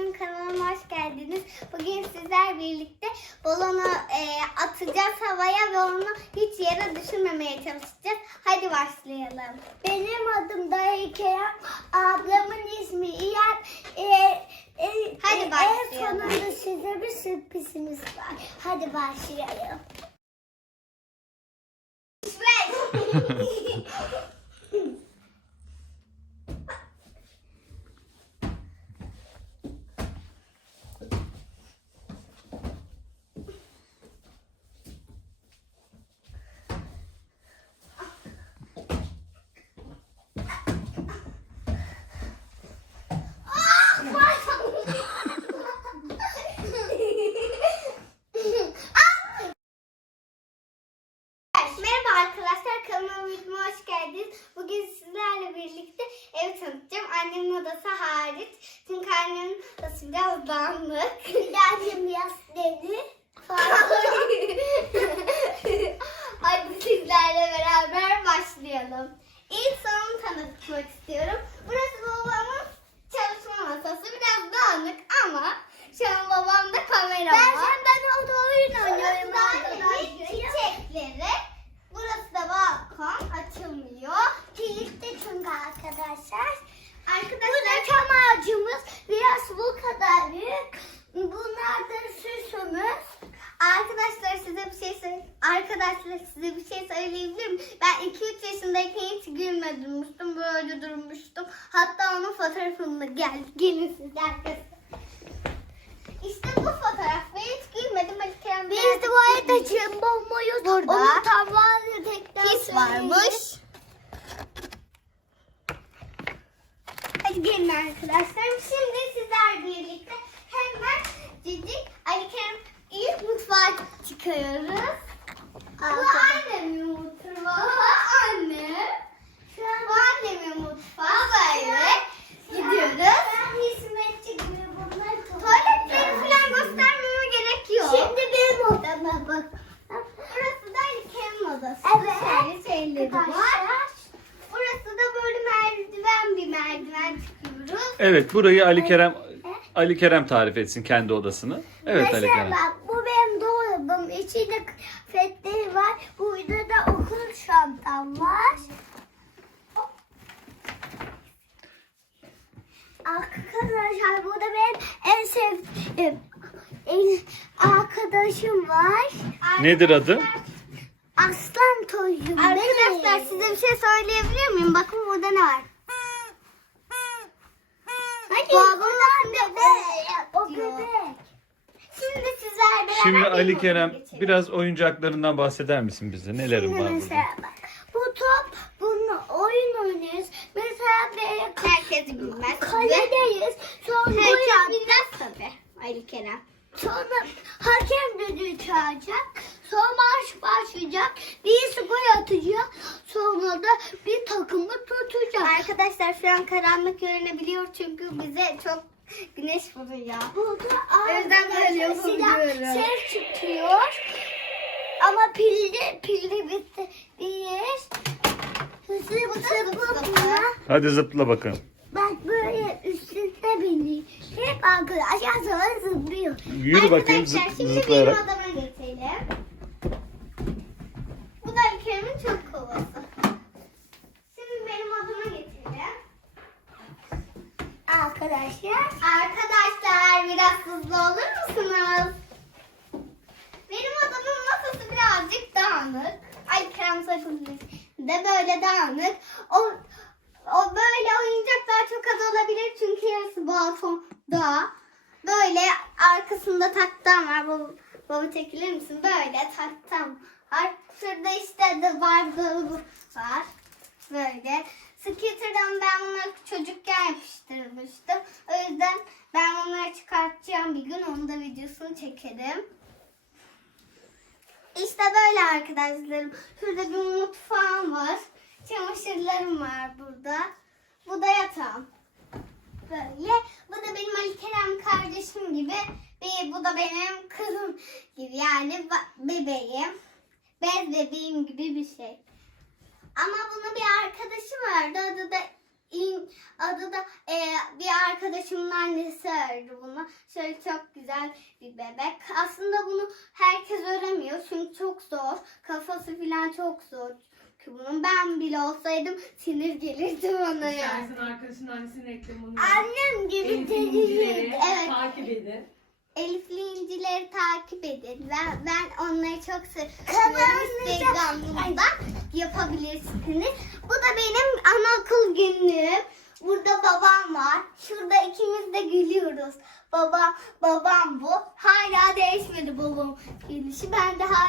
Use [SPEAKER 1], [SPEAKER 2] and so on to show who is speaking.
[SPEAKER 1] benim kanalıma hoş geldiniz. Bugün sizler birlikte balonu atacağız havaya ve onu hiç yere düşürmemeye çalışacağız. Hadi başlayalım.
[SPEAKER 2] Benim adım Dayı Kerem, ablamın ismi İrem.
[SPEAKER 1] Hadi başlayalım.
[SPEAKER 2] En sonunda size bir sürprizimiz var. Hadi başlayalım.
[SPEAKER 1] Merhaba arkadaşlar, kanalıma hoş geldiniz. Bugün sizlerle birlikte ev tanıtacağım. Annemin odası hariç. Çünkü annemin odası biraz dağınık.
[SPEAKER 2] Annem yaz dedi.
[SPEAKER 1] Hadi sizlerle beraber başlayalım. İlk salonu tanıtmak istiyorum. Burası babamın çalışma masası. Biraz dağınık ama şu an babamda kamera var.
[SPEAKER 2] Ben orada oyun oynuyorum
[SPEAKER 1] Burası çiçekleri. Burası da balkon. Açılmıyor.
[SPEAKER 2] Kilitli çünkü arkadaşlar.
[SPEAKER 1] Arkadaşlar
[SPEAKER 2] Burada çam ağacımız biraz bu kadar büyük. Bunlar da süsümüz.
[SPEAKER 1] Arkadaşlar size bir şey söyleyebilir miyim? Ben 2-3 yaşındayken hiç gülmedim. Böyle durmuştum. Hatta onun fotoğrafını gelin sizler göstereyim. İşte bu fotoğraf. Ben hiç gülmedim.
[SPEAKER 2] Biz de bu arada cımbomuyuz.
[SPEAKER 1] Burada
[SPEAKER 2] Onun tavanı tekrar
[SPEAKER 1] pis varmış. Hadi gelin arkadaşlar. Şimdi sizler birlikte hemen Cici Ali Kerem ilk mutfağa çıkıyoruz. Bu annemin mutfağı. Anne. Bu annemin mutfağı böyle. Gidiyoruz.
[SPEAKER 2] Ben hizmetçi gibi bunları
[SPEAKER 1] Tuvaletleri falan göstermeme gerek yok.
[SPEAKER 2] Şimdi benim odama bak.
[SPEAKER 1] Burası da Ali Kerem'in odası.
[SPEAKER 2] Evet.
[SPEAKER 1] Şöyle şeyleri var.
[SPEAKER 2] Arkadaşlar.
[SPEAKER 1] Burası da böyle bir merdiven çıkıyoruz.
[SPEAKER 3] Evet, burayı Ali Kerem tarif etsin kendi odasını. Evet Ali
[SPEAKER 2] Mesela
[SPEAKER 3] Kerem.
[SPEAKER 2] bak bu benim dolabım. İçinde kıyafetleri var. Burada da okul çantam var. Arkadaşlar burada benim en sevdiğim arkadaşım var.
[SPEAKER 3] Nedir adı?
[SPEAKER 2] Aslan toyum.
[SPEAKER 1] Arkadaşlar size bir şey söyleyebilir miyim? Bakın burada ne var?
[SPEAKER 2] Hadi
[SPEAKER 1] Bu ablam
[SPEAKER 2] bebek. O
[SPEAKER 1] diyor.
[SPEAKER 2] bebek.
[SPEAKER 1] Şimdi sizler beraber
[SPEAKER 3] Şimdi
[SPEAKER 1] benim
[SPEAKER 3] Ali
[SPEAKER 1] odama
[SPEAKER 3] Kerem
[SPEAKER 1] geçelim.
[SPEAKER 3] biraz oyuncaklarından bahseder misin bize? Nelerin
[SPEAKER 2] Şimdi
[SPEAKER 3] var
[SPEAKER 2] mesela
[SPEAKER 3] burada?
[SPEAKER 2] bak. Bu top, bunu oyun oynuyoruz. Mesela böyle
[SPEAKER 1] Herkes bilmez.
[SPEAKER 2] kaledeyiz. Sonra
[SPEAKER 1] Herkes bilmez tabii Ali Kerem.
[SPEAKER 2] Sonra hakem düdüğü çağıracak. Sonra maç başlayacak. Birisi gol atacak. Sonra da bir takımı tutacak.
[SPEAKER 1] Arkadaşlar şu an karanlık görünebiliyor çünkü bize çok güneş vuruyor.
[SPEAKER 2] Burada
[SPEAKER 1] O yüzden böyle
[SPEAKER 2] arkadaşlar silah
[SPEAKER 1] yapabiliyorum.
[SPEAKER 2] ses çıkıyor. Ama pilli bitti. Zıpla.
[SPEAKER 3] Hadi zıpla bakalım.
[SPEAKER 2] Bak böyle üstünde biniyor. Hep arkadaşlar sonra zıplıyor.
[SPEAKER 3] Yürü bakayım
[SPEAKER 1] Arkadaşlar şimdi benim
[SPEAKER 3] zıplayarak.
[SPEAKER 1] odama geçelim. Bu da Ali Kerem'in çöp kovası. Şimdi benim odama geçelim.
[SPEAKER 2] Arkadaşlar.
[SPEAKER 1] Arkadaşlar biraz hızlı olur musunuz? Benim odamın masası birazcık dağınık. Ali Kerem sakın de böyle dağınık. O böyle oyuncaklar çok az olabilir çünkü yarısı balkonda. Böyle arkasında taktam var. Baba çekilir misin? Böyle taktam var. Şurada işte de var dolabı var. Böyle. Skitter'dan ben bunları çocukken yapıştırmıştım. O yüzden ben onları çıkartacağım bir gün. Onun da videosunu çekerim. İşte böyle arkadaşlarım. Şurada bir mutfağım var. Çamaşırlarım var burada. Bu da yatağım. Böyle. Bu da benim Ali Kerem kardeşim gibi. Bu da benim kızım gibi. Yani bebeğim. Bez bebeğim gibi bir şey. Ama bunun bir arkadaşı vardı. Adı da Adı da bir arkadaşımın annesi ördü bunu. Şöyle çok güzel bir bebek. Aslında bunu herkes öremiyor çünkü çok zor. Kafası falan çok zor. Çünkü bunun ben bile olsaydım sinir gelirdi bana yani.
[SPEAKER 4] İstersen arkadaşın annesinin reklamını.
[SPEAKER 2] Annem gibi
[SPEAKER 4] Elif'in incileri
[SPEAKER 2] dedi.
[SPEAKER 1] Evet.
[SPEAKER 4] takip edin.
[SPEAKER 1] Elif'li incileri takip edin. Ben onları çok seviyorum.
[SPEAKER 2] Kanalınıza-
[SPEAKER 1] Instagram'da yapabilirsiniz. Bu da benim anaokul günlüğüm. Burada babam var. Şurada ikimiz de gülüyoruz. Babam bu. Hala değişmedi babam gülüşü. Ben de hala